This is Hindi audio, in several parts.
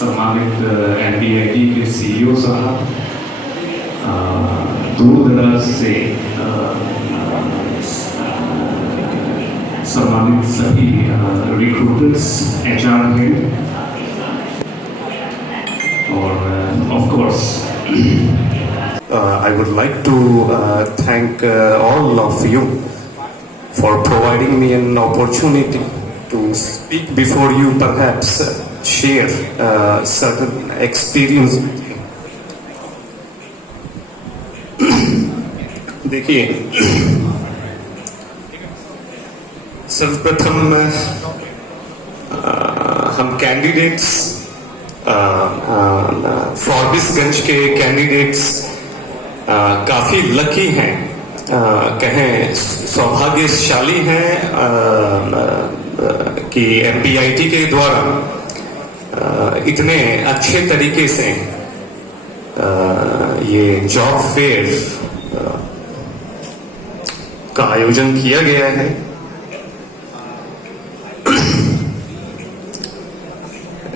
सम्मानित एनडीआईटी के सीईओ साहब, दूर दराज से सम्मानित सभी रिक्रूटर्स, एचआर हेड और of course I would like to thank all of you for providing me an opportunity to speak before you, perhaps share certain experience. देखिए, सर्वप्रथम हम कैंडिडेट्स, फॉर्बिसगंज के कैंडिडेट्स काफ़ी लकी हैं, कहें सौभाग्यशाली हैं कि एमपीआईटी के द्वारा इतने अच्छे तरीके से ये जॉब फेयर का आयोजन किया गया है।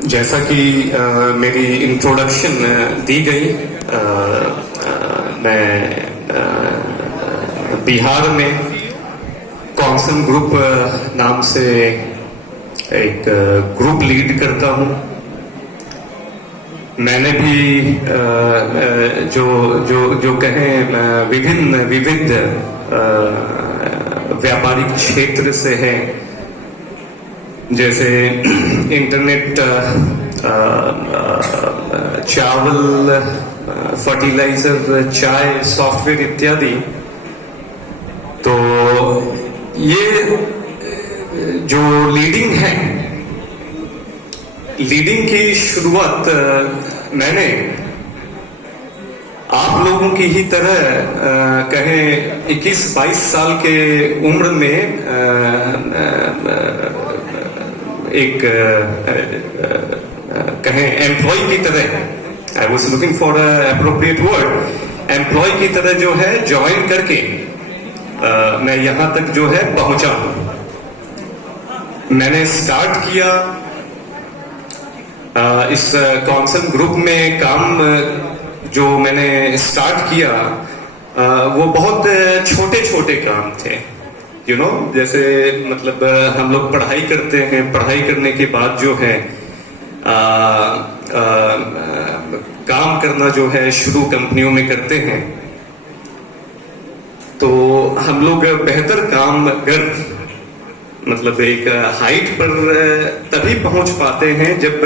जैसा कि मेरी इंट्रोडक्शन दी गई, मैं बिहार में कॉन्सन ग्रुप नाम से एक ग्रुप लीड करता हूं। मैंने भी जो जो जो कहें विविध व्यापारिक क्षेत्र से है, जैसे इंटरनेट, चावल, फर्टिलाइजर, चाय, सॉफ्टवेयर इत्यादि। तो ये जो लीडिंग है, लीडिंग की शुरुआत मैंने आप लोगों की ही तरह कहें 21-22 साल के उम्र में एक कहें एम्प्लॉय की तरह, I was looking for appropriate word, employ की तरह जो है ज्वाइन करके मैं यहां तक जो है पहुंचा। मैंने स्टार्ट किया इस कॉन्सन ग्रुप में काम। जो मैंने स्टार्ट किया वो बहुत छोटे छोटे काम थे, यू नो, जैसे मतलब हम लोग पढ़ाई करते हैं, पढ़ाई करने के बाद जो है काम करना जो है शुरू कंपनियों में करते हैं। तो हम लोग बेहतर काम कर मतलब एक हाइट पर तभी पहुंच पाते हैं जब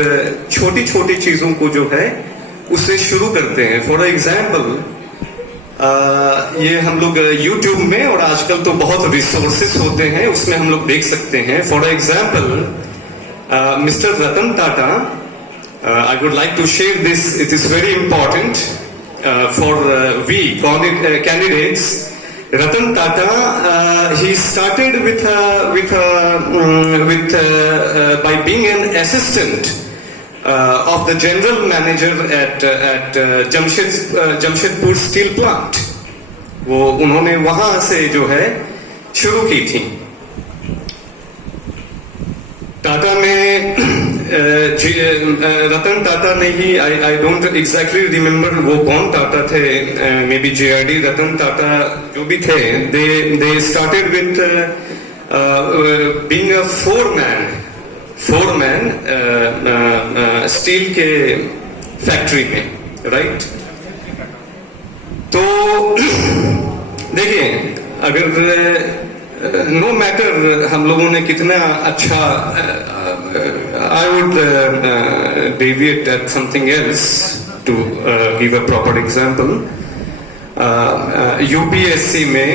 छोटी छोटी चीजों को जो है उससे शुरू करते हैं। फॉर एग्जाम्पल, ये हम लोग YouTube में, और आजकल तो बहुत रिसोर्सेस होते हैं, उसमें हम लोग देख सकते हैं। For example, mister Ratan Tata, I would like to share this, it is very important for we candidates. Ratan Tata, he started by being an assistant of the general manager at Jamshedpur steel plant. वो उन्होंने वहां से जो है शुरू की थी। टाटा में रतन टाटा ने ही, आई डोंट एग्जैक्टली रिमेम्बर वो कौन टाटा थे, may be JRD Ratan Tata जो भी थे, they started with being a foreman steel के फैक्ट्री में, राइट। तो देखिए, अगर नो मैटर हम लोगों ने कितना अच्छा, I would deviate at something else to give a proper example. UPSC में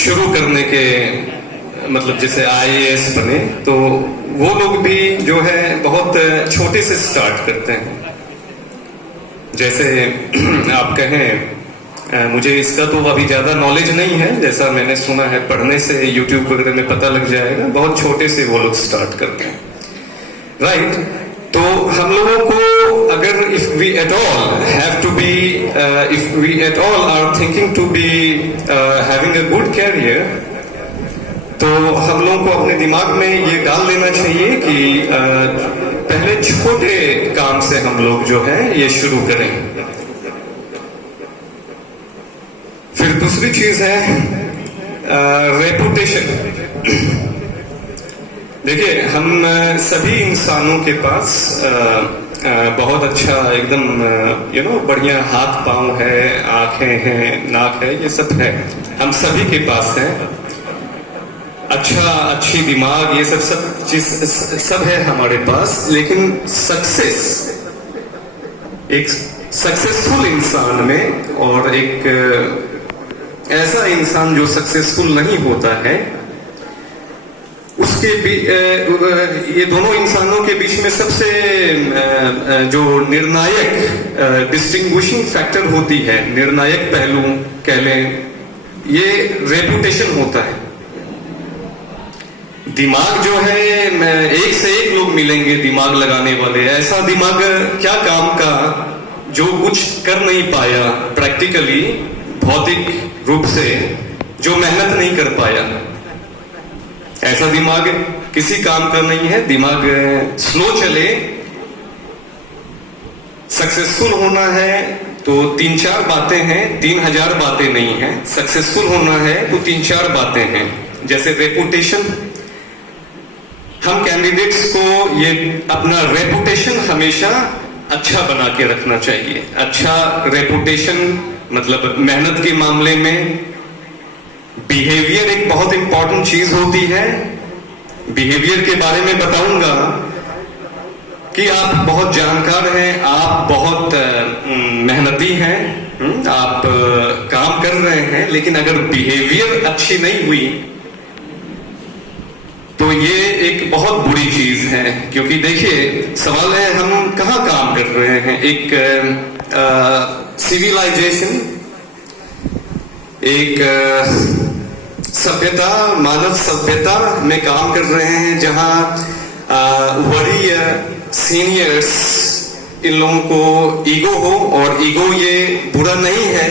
शुरू करने के मतलब जैसे IAS बने, तो वो लोग भी जो है बहुत छोटे से स्टार्ट करते हैं। जैसे आप कहें, मुझे इसका तो अभी ज्यादा नॉलेज नहीं है, जैसा मैंने सुना है, पढ़ने से YouTube वगैरह में पता लग जाएगा, बहुत छोटे से वो लोग स्टार्ट करते हैं, राइट। तो हम लोगों को अगर if we at all have to be if we at all are thinking to be having a good career, तो हम लोगों को अपने दिमाग में ये डाल लेना चाहिए कि पहले छोटे काम से हम लोग जो है ये शुरू करें। फिर दूसरी चीज है रेपुटेशन। देखिए, हम सभी इंसानों के पास बहुत अच्छा एकदम बढ़िया हाथ पांव है, आंखें हैं, नाक है, ये सब है, हम सभी के पास है। अच्छी दिमाग, ये सब चीज सब है हमारे पास। लेकिन एक सक्सेसफुल इंसान में और एक ऐसा इंसान जो सक्सेसफुल नहीं होता है, उसके ये दोनों इंसानों के बीच में सबसे जो निर्णायक डिस्टिंग्विशिंग फैक्टर होती है, निर्णायक पहलू कह लें, ये रेपुटेशन होता है। दिमाग जो है, एक से एक लोग मिलेंगे दिमाग लगाने वाले, ऐसा दिमाग क्या काम का जो कुछ कर नहीं पाया प्रैक्टिकली, भौतिक रूप से, जो मेहनत नहीं कर पाया, ऐसा दिमाग किसी काम का नहीं है। दिमाग स्लो चले, सक्सेसफुल होना है तो 3-4 बातें हैं, 3000 बातें नहीं है। सक्सेसफुल होना है तो 3-4 बातें हैं। जैसे रेपुटेशन, हम कैंडिडेट्स को ये अपना रेपुटेशन हमेशा अच्छा बना के रखना चाहिए। अच्छा रेपुटेशन मतलब मेहनत के मामले में बिहेवियर एक बहुत इंपॉर्टेंट चीज होती है। बिहेवियर के बारे में बताऊंगा कि आप बहुत जानकार हैं, आप बहुत मेहनती हैं, आप काम कर रहे हैं, लेकिन अगर बिहेवियर अच्छी नहीं हुई तो ये एक बहुत बुरी चीज है। क्योंकि देखिए, सवाल है हम कहाँ काम कर रहे हैं। एक सिविलाइजेशन, एक सभ्यता, मानव सभ्यता में काम कर रहे हैं, जहां वरीय सीनियर्स, इन लोगों को ईगो हो, और ईगो ये बुरा नहीं है।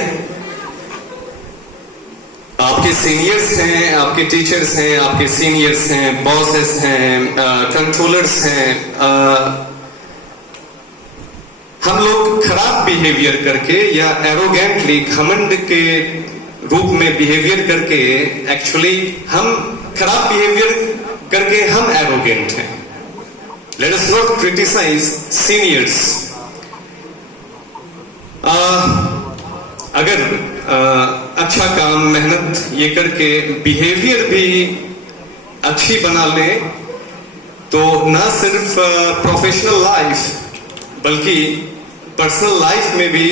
आपके सीनियर्स हैं, आपके टीचर्स हैं, आपके सीनियर्स हैं, बॉसेस हैं, कंट्रोलर्स हैं। हम लोग खराब बिहेवियर करके या एरोगेंटली, घमंड के रूप में बिहेवियर करके, एक्चुअली हम खराब बिहेवियर करके हम एरोगेंट हैं। Let us not criticise seniors. अगर अच्छा काम, मेहनत ये करके बिहेवियर भी अच्छी बना ले, तो ना सिर्फ प्रोफेशनल लाइफ बल्कि पर्सनल लाइफ में भी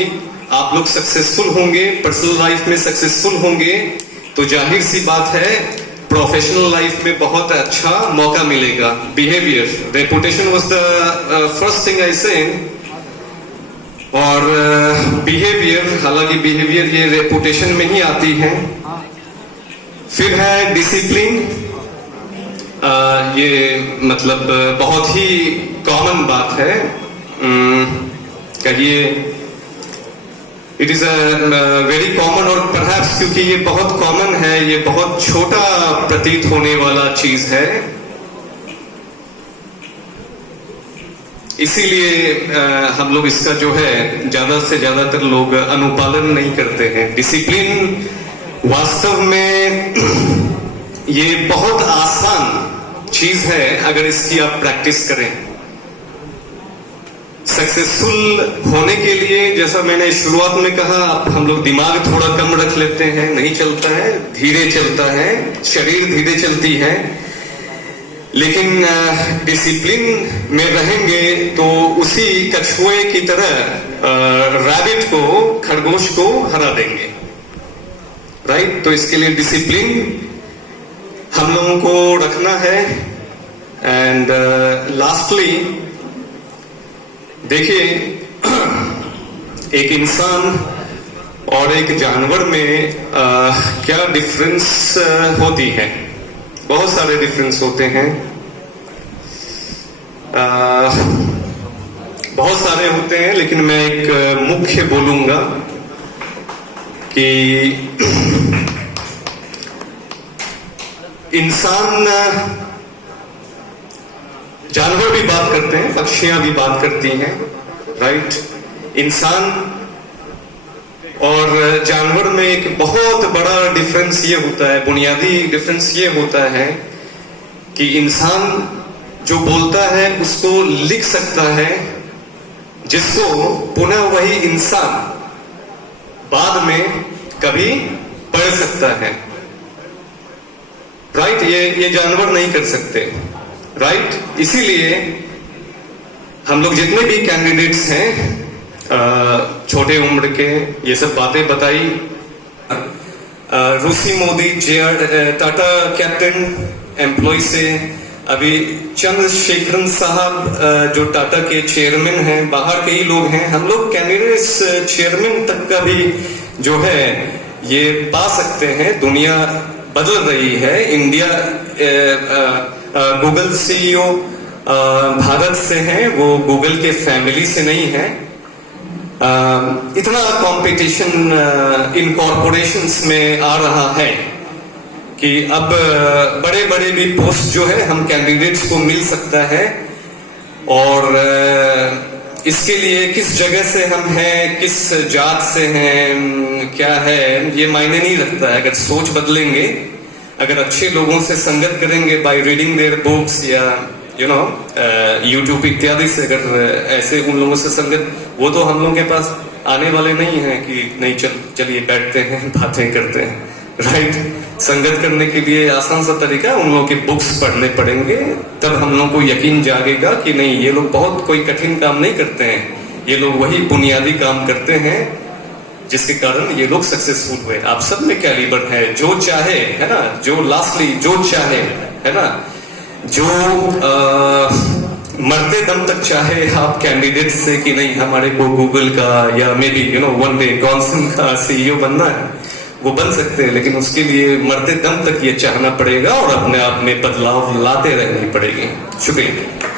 आप लोग सक्सेसफुल होंगे। पर्सनल लाइफ में सक्सेसफुल होंगे तो जाहिर सी बात है प्रोफेशनल लाइफ में बहुत अच्छा मौका मिलेगा। Behaviour, reputation was the first thing I said. और बिहेवियर, हालांकि बिहेवियर ये रेपुटेशन में ही आती है। फिर है डिसिप्लिन। ये मतलब बहुत ही कॉमन बात है, कहिए it is a very common, और परहैप्स क्योंकि ये बहुत कॉमन है, ये बहुत छोटा प्रतीत होने वाला चीज है, इसीलिए हम लोग इसका जो है ज्यादा से ज्यादातर लोग अनुपालन नहीं करते हैं। डिसिप्लिन वास्तव में ये बहुत आसान चीज है अगर इसकी आप प्रैक्टिस करें। सक्सेसफुल होने के लिए, जैसा मैंने शुरुआत में कहा, हम लोग दिमाग थोड़ा कम रख लेते हैं, नहीं चलता है, धीरे चलता है, शरीर धीरे चलती है। लेकिन डिसिप्लिन में रहेंगे तो उसी कछुए की तरह रैबिट को, खरगोश को हरा देंगे, राइट। तो इसके लिए डिसिप्लिन हम लोगों को रखना है। एंड लास्टली देखिए, एक इंसान और एक जानवर में क्या डिफरेंस होती है। बहुत सारे डिफरेंस होते हैं, बहुत सारे होते हैं, लेकिन मैं एक मुख्य बोलूंगा कि इंसान जानवर भी बात करते हैं, पक्षियां भी बात करती हैं, राइट। इंसान और जानवर में एक बहुत बड़ा डिफरेंस ये होता है, बुनियादी डिफरेंस ये होता है कि इंसान जो बोलता है उसको लिख सकता है, जिसको पुनः वही इंसान बाद में कभी पढ़ सकता है, राइट। ये जानवर नहीं कर सकते, राइट। इसीलिए हम लोग जितने भी कैंडिडेट्स हैं, छोटे उम्र के, ये सब बातें बताई। रूसी मोदी, टाटा कैप्टन एम्प्लॉय से अभी चंद्रशेखरन साहब जो टाटा के चेयरमैन हैं, बाहर के ही लोग हैं, हम लोग कैंडिडेट्स चेयरमैन तक का भी जो है ये पा सकते हैं। दुनिया बदल रही है। इंडिया गूगल सीईओ भारत से हैं, वो गूगल के फैमिली से नहीं है। इतना कंपटीशन इन कॉरपोरेशंस में आ रहा है कि अब बड़े बड़े भी पोस्ट जो है हम कैंडिडेट्स को मिल सकता है। और इसके लिए किस जगह से हम हैं, किस जात से हैं, क्या है, ये मायने नहीं रखता है। अगर सोच बदलेंगे, अगर अच्छे लोगों से संगत करेंगे बाय रीडिंग देयर बुक्स या यूट्यूब इत्यादि से, अगर ऐसे उन लोगों से संगत, वो तो हम लोगों के पास आने वाले नहीं है कि नहीं चलिए बैठते हैं बातें करते हैं, राइट। संगत करने के लिए आसान सा तरीका, उन लोगों के बुक्स पढ़ने पड़ेंगे, तब हम लोगों को यकीन जागेगा कि नहीं, ये लोग बहुत कोई कठिन काम नहीं करते हैं, ये लोग वही बुनियादी काम करते हैं जिसके कारण ये लोग सक्सेसफुल हुए। आप सब में कैलिबर है, जो चाहे, है ना, जो लास्टली जो चाहे, है ना, जो मरते दम तक चाहे आप कैंडिडेट से कि नहीं हमारे को गूगल का या may be one day Johnson का सीईओ बनना है, वो बन सकते हैं, लेकिन उसके लिए मरते दम तक ये चाहना पड़ेगा और अपने आप में बदलाव लाते रहनी पड़ेगी। शुक्रिया।